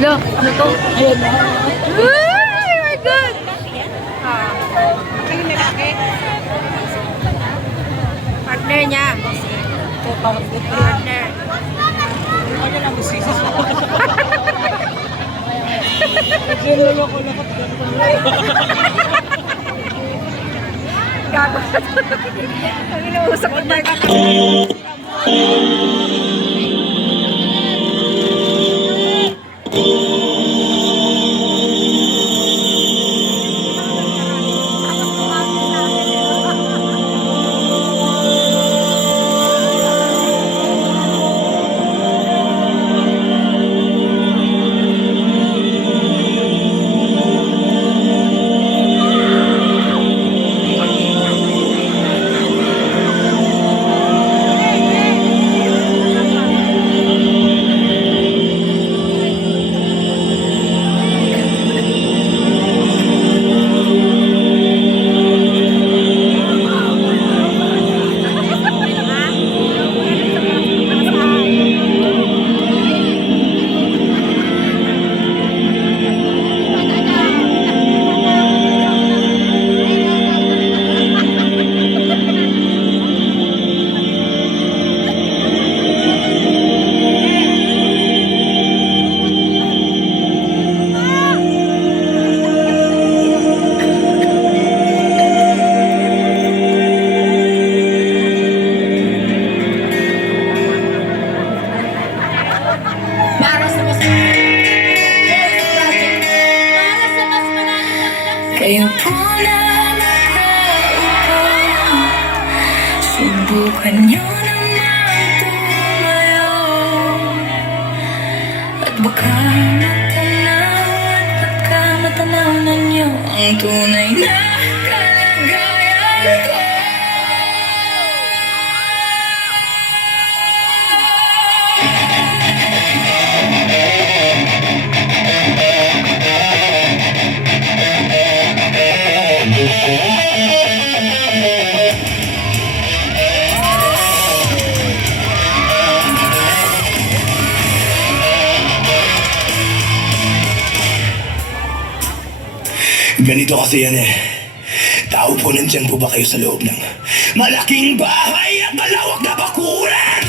Lo, ano to? Ayan na. Oh my God! Ang lalaki. Partner niya. Ito, parang Partner. ano lang busisa. Nagsinulo ko lang at Gago. Ang inuusap ko tayo. Kayo po na nakaupo, subukan nyo naman tumayo. At baka matanaw ninyo ang tunay na kalagayan ko. Ganito kasi yan eh. Tao po, nandyan po ba kayo sa loob ng malaking bahay at malawak na bakuran?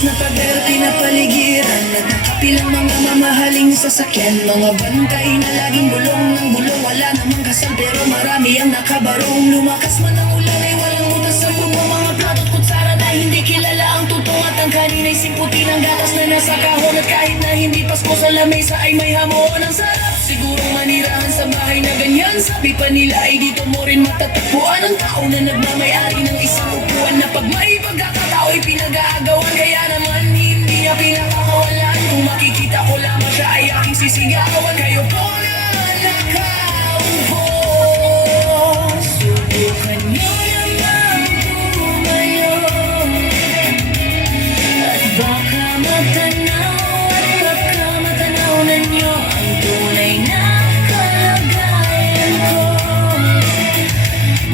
Na pader pinapaligiran at nakapilang mga mamahaling sasakyan. Mga bantay na laging bulong ng bulong, wala namang kasal pero marami ang nakabarong. Lumakas man ang ulan ay walang butas sa puno, mga plato at kutsara na hindi kilala ang tutong. At ang kanina'y simputi ng gatas na nasa kahon. At kahit na hindi pasko sa lamesa ay may hamon. Ang sarap sigurong manirahan sa bahay na ganyan. Sabi pa nila ay dito mo rin matatagpuan ang tao na nagmamayari ng isang upuan, na pag may pagkakatao ay pinag-aagawan. Kaya naman hindi niya pinakakawalan, kung makikita ko lamang siya ay aking sisigawan. Kayo po na nakaupo, subukan nyo namang tumayo. At baka matanaw na nyo ang tunay na kalagayan ko.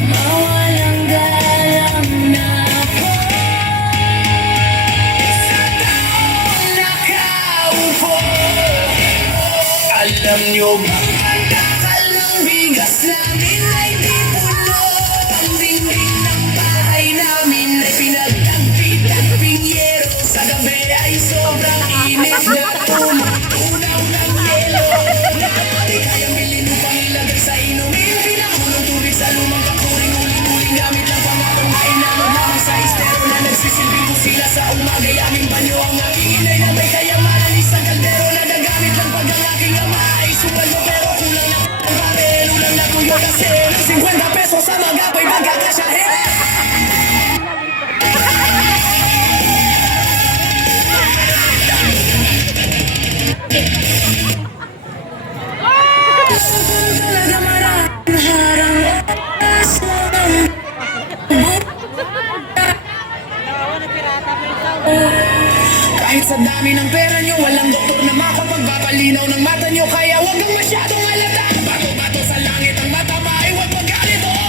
Mawalang galang na ako sa taong nakaupo. Alam nyo ba? Ang takal ng bigas namin ay di pulo. Ang dingding ng bahay namin ay pinagtagpi-tagping yero. Sa gabi ay sobrang init na tumutunaw ng yelo. Di kayang bilhin upang ilagay sa inumin. Pinahulong tubig sa lumang kakuring, uling-uling gamit lang pangatong kain na maglamang sa estero na nagsisilbing kusila sa umaga. Aming banyo ang aking inay na may kayamanan, isang kaldero na nagamit lang pag ang aking ama ay suwaldo. Pero kulang na ang papel, ulang na tuyo kasi ng 50 pesos sa mga apoy pagkakasyahe. Talaga maraming harang oras lang. Kahit sa dami ng pera nyo, walang doktor na makapagpapalinaw ng mata nyo. Kaya wag kang masyadong halata. Bato-bato sa langit ang matama ay wag magalit. Oo,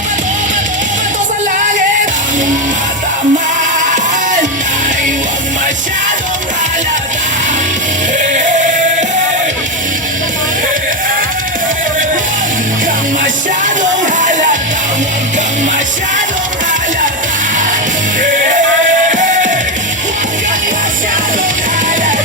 bato sa langit. Ang matamaan ay wag masyadong halata. Wag kang masyadong halata. Wag kang masyadong halata. Wag kang masyadong halata.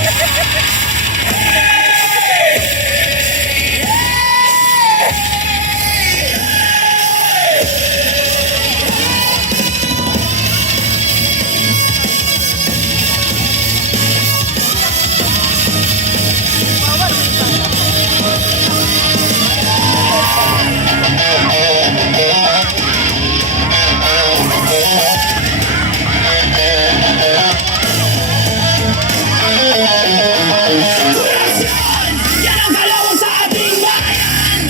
Korupsyon! Yan ang kalawang sa ating bayan!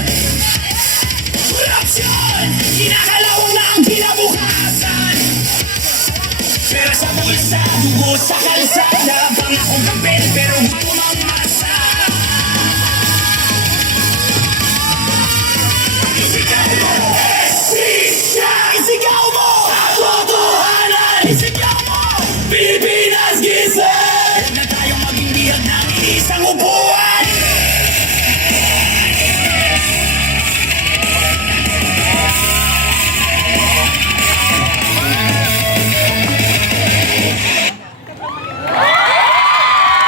Korupsyon! Kinakalawang na ang kinabukasan! Pera sa bulsa, dugo sa kalsada. Pangakong papel pero gumang masa. Isigaw mo! Isigaw mo!